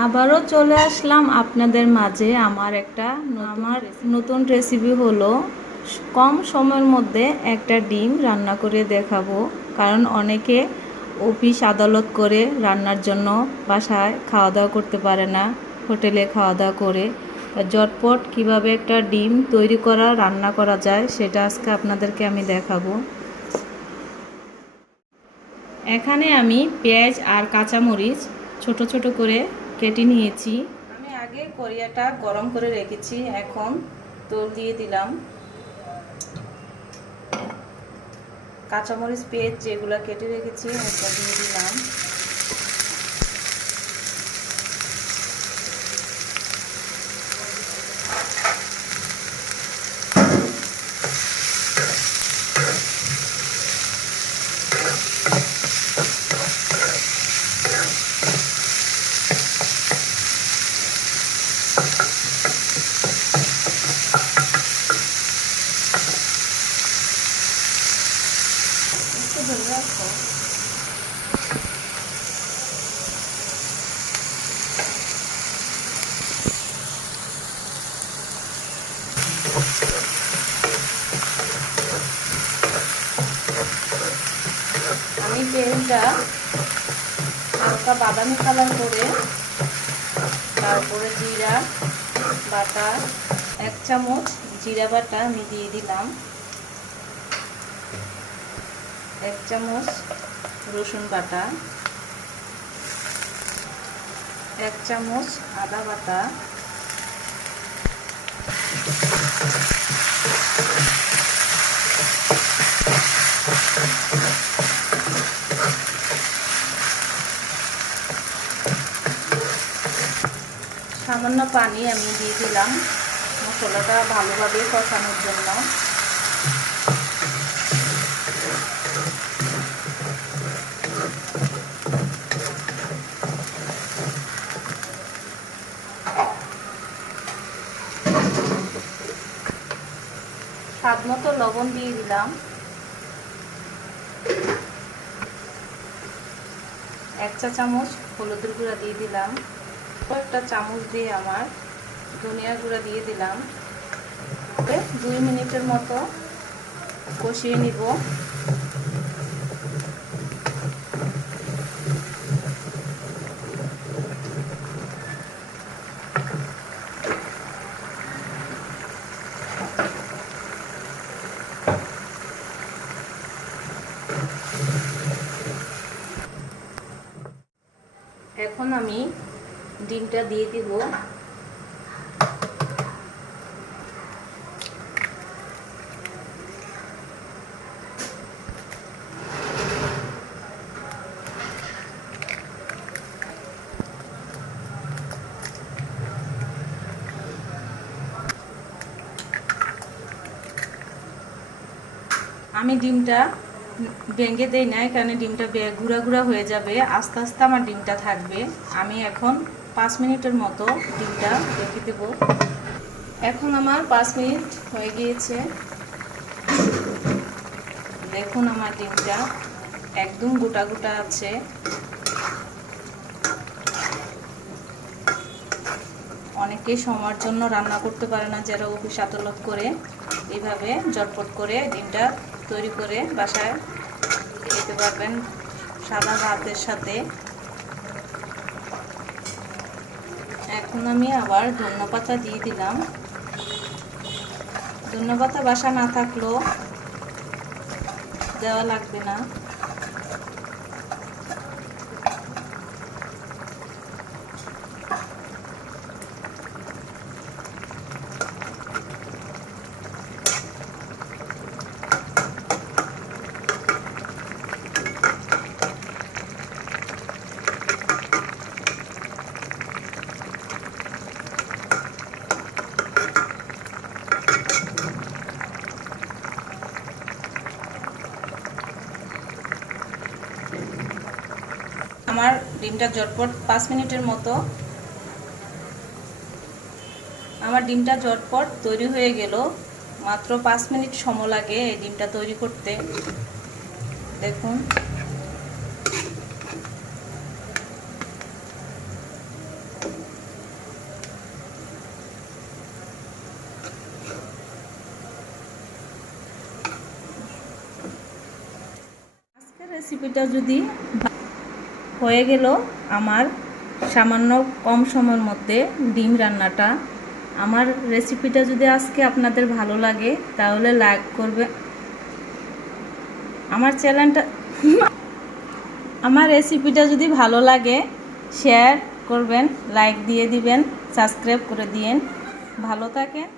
আবারও চলে আসলাম আপনাদের মাঝে আমার নতুন রেসিপি হলো কম সময়ের মধ্যে একটা ডিম রান্না করে দেখাবো। কারণ অনেকে অফিস আদালত করে রান্নার জন্য বাসায় খাওয়া দাওয়া করতে পারে না, হোটেলে খাওয়া দাওয়া করে। ঝটপট কিভাবে একটা ডিম তৈরি করা রান্না করা যায় সেটা আজকে আপনাদেরকে আমি দেখাবো। এখানে আমি পেঁয়াজ আর কাঁচামরিচ ছোট ছোট করে কেটে নিয়েছি। আমি আগে কড়াইটা গরম করে রেখেছি, এখন তেল দিয়ে দিলাম। কাঁচামরিচ পেঁয়াজ যেগুলো কেটে রেখেছি এটা দিয়ে দিলাম। ধরে রাখো। আমি পেঁয়াজটা হালকা বাদামি কালার করে তারপরে জিরা বাটা 1 চামচ জিরা বাটা আমি দিয়ে দিলাম। 1 চামচ রসুন বাটা, 1 চামচ আদা বাটা, সামান্য পানি আমি দিয়ে দিলাম মশলাটা ভালোভাবে কষানোর জন্য। স্বাদ মতো লবণ দিয়ে দিলাম। 1 চা চামচ হলুদের গুঁড়া দিয়ে দিলাম। 1 চামচ দিয়ে আমার ধনিয়া গুঁড়া দিয়ে দিলাম। 2 মিনিটের মতো কষিয়ে নিব। এখন আমি ডিমটা দিয়ে দিব। আমি ডিমটা ভেঙে দেই না, এখানে ডিমটা গুঁড়া গুঁড়া হয়ে যাবে, আস্তে আস্তে আমার ডিমটা থাকবে। আমি এখন 5 মিনিটের মতো ডিমটা রেখে দেব। এখন আমার 5 মিনিট হয়ে গিয়েছে। দেখুন আমার ডিমটা একদম গোটা গোটা আছে। অনেকেই সময়ের জন্য রান্না করতে পারে না, যারা অফিস আদালত করে, এইভাবে ঝটপট করে ডিমটা তৈরি করে বাসায় খেতে পারবেন সাদা ভাতের সাথে। এখন আমি আবার ধনেপাতা দিয়ে দিলাম। ধনেপাতা বাসা না থাকলেও দেওয়া লাগবে না। আমার ডিমটা ঝটপট 5 মিনিটের মতো আমার ডিমটা ঝটপট তৈরি হয়ে গেল। মাত্র 5 মিনিট সময় লাগে এই ডিমটা তৈরি করতে। দেখুন রেসিপিটা যদি হয়ে গেল আমার সামান্য কম সময়ের মধ্যে ডিম রান্নাটা। আমার রেসিপিটা যদি আজকে আপনাদের ভালো লাগে তাহলে লাইক করবে। আমার রেসিপিটা যদি ভালো লাগে শেয়ার করবেন, লাইক দিয়ে দিবেন, সাবস্ক্রাইব করে দিয়েন। ভালো থাকেন।